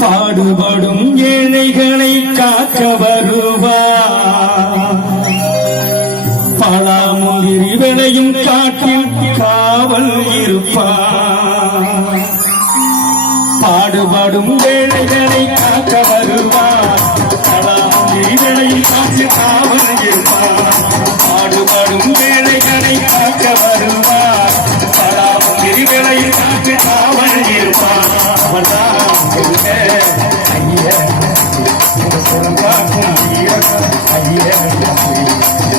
பாடுபடும் ஏழைகளை காக்க வருவார். பலாமுந்திரி விளையும் காட்டில் காவல் இருப்பார். பாடுபடும் ஏழைகளை காக்க வருவார். பலாமுந்திரி விளையும் காட்டில் காவல் இருப்பார். பாடுபடும் ஏழைகளை காக்க வருவார். பலாமுந்திரி விளையும் காட்டில் காவல் இருப்பார்.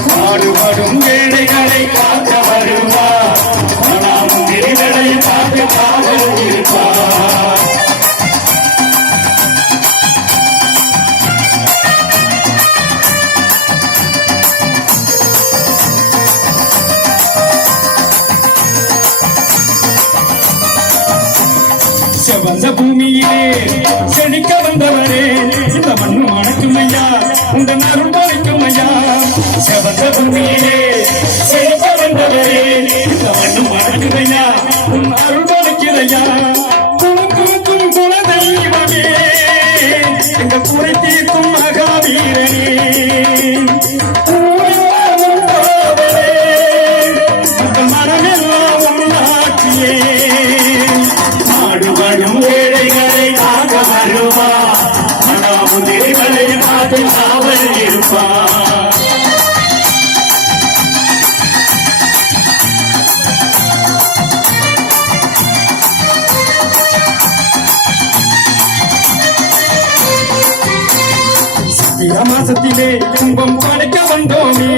பாடுபடும் ஏழைகளை காக்க வருவார். விரிவலை பார்த்து காவல் இருப்பார். செவந்த பூமியிலே செழிக்க வந்தவரே, இந்த மண்ணு மணக்கும் ஐயா, உந்த அருள் பாலிக்கும் ஐயா. செவந்த பூமியிலே செழிக்க வந்தவரே, இந்த மண்ணு மணக்கும் ஐயா, உன் அருள் பாலிக்கும் ஐயா. குலக்கும் குலதெய்வமே, எங்க குறை தீர்க்கும் மகாவீரனே, மனமெல்லாம் உன்னாட்சியே. பாடுபடும் ஏழைகளை காக்க வருவார். மனாமுந்திரிகளை காத்து காவல் இருப்பார். சித்திர மாதத்திலே கும்பம் படைக்க வந்தோமே,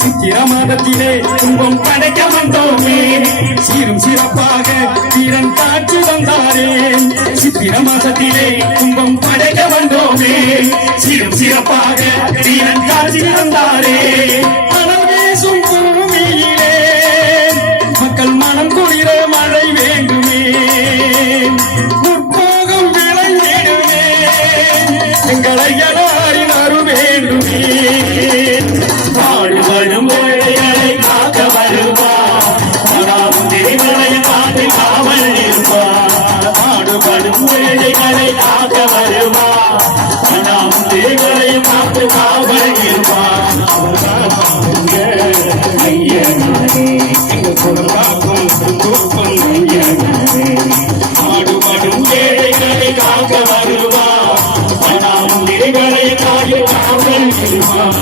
சித்திர மாதத்திலே கும்பம் படைக்க வந்தோமே. சீரும் சிறப்பாக வீரன் காட்சி வந்தாரே, சித்திர மாதத்திலே கும்பம் படைக்க வந்தோமே. சீரும் சிறப்பாக வீரன் காட்சி வந்தாரே. மனம் வீசும் பூமியிலே மக்கள் மனம் குளிர மழை வேண்டுமே, முற்போகம் விளைந்திடுமே, எங்களை எல்லாரின் அருள் வேண்டுமே. பாடுபடும் ஏழைகளை காக்க வருவார். மனாமுந்திரிகளை காத்து காவல் இருப்பார். பாடுபடும் ஏழைகளை காக்க வருவார். மனாமுந்திரிகளை காத்து காவல் இருப்பார். ஐயனே குடும்பாக்கும் தூக்கும் ஐயனே. பாடுபடும் ஏழைகளை காக்க வருவார். மனாமுந்திரிகளை காத்து காவல் இருப்பார்.